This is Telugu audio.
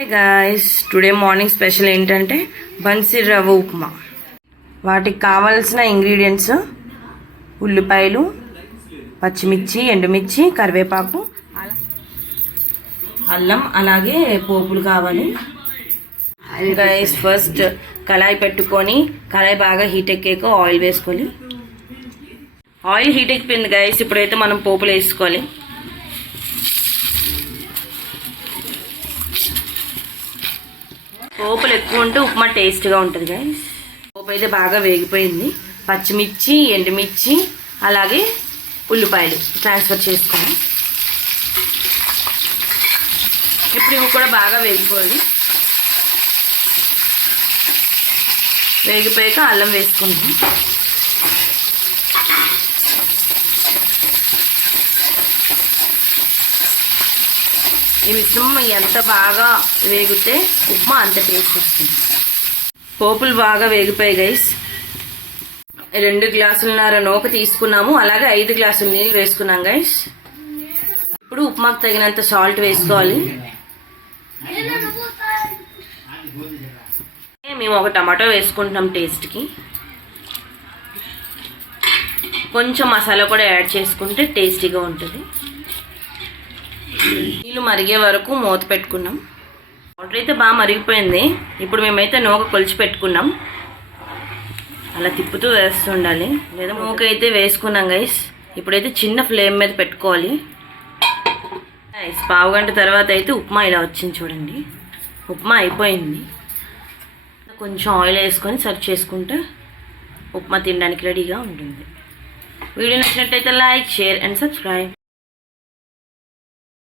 Hi guys, today morning special ఏంటంటే బన్సీ రవ్వ ఉప్మా. వాటికి కావాల్సిన ఇంగ్రీడియంట్స్ ఉల్లిపాయలు, పచ్చిమిర్చి, ఎండుమిర్చి, కరివేపాకు, అల్లం, అలాగే పోపులు కావాలి. గైస్ ఫస్ట్ కళాయి పెట్టుకొని కళాయి బాగా హీట్ ఎక్కాక ఆయిల్ వేసుకోవాలి. ఆయిల్ హీట్ ఎక్కిపోయింది గైస్. ఇప్పుడైతే మనం పోపులు వేసుకోవాలి. పోపులు ఎక్కువ ఉంటే ఉప్మా టేస్ట్గా ఉంటుంది గైస్. పోపు అయితే బాగా వేగిపోయింది. పచ్చిమిర్చి, ఎండుమిర్చి, అలాగే ఉల్లిపాయలు ట్రాన్స్ఫర్ చేసుకోవాలి. ఇప్పుడు ఇవి కూడా బాగా వేగిపోవాలి. వేగిపోయాక అల్లం వేసుకుంటాం. ఈ మిశ్రమం ఎంత బాగా వేగితే ఉప్మా అంత టేస్ట్ వస్తుంది. పోపులు బాగా వేగిపోయాయి గైస్. 2 గ్లాసులన్నర నూక తీసుకున్నాము, అలాగే 5 గ్లాసులు నీళ్ళు వేసుకున్నాం గైస్. ఇప్పుడు ఉప్మాకు తగినంత సాల్ట్ వేసుకోవాలి. మేము ఒక టమాటో వేసుకుంటున్నాం టేస్ట్కి. కొంచెం మసాలా కూడా యాడ్ చేసుకుంటే టేస్టీగా ఉంటుంది. నీళ్ళు మరిగే వరకు మూత పెట్టుకున్నాం. వాటర్ అయితే బాగా మరిగిపోయింది. ఇప్పుడు మేమైతే నూక కొలిచి పెట్టుకున్నాం. అలా తిప్పుతూ వేస్తుండాలి, లేదా నూక అయితే వేసుకున్నాం గైస్. ఇప్పుడైతే చిన్న ఫ్లేమ్ మీద పెట్టుకోవాలి. పావు గంట తర్వాత అయితే ఉప్మా ఇలా వచ్చింది చూడండి. ఉప్మా అయిపోయింది. కొంచెం ఆయిల్ వేసుకొని సర్వ్ చేసుకుంటే ఉప్మా తినడానికి రెడీగా ఉంటుంది. వీడియో నచ్చినట్టయితే లైక్, షేర్ అండ్ సబ్స్క్రైబ్.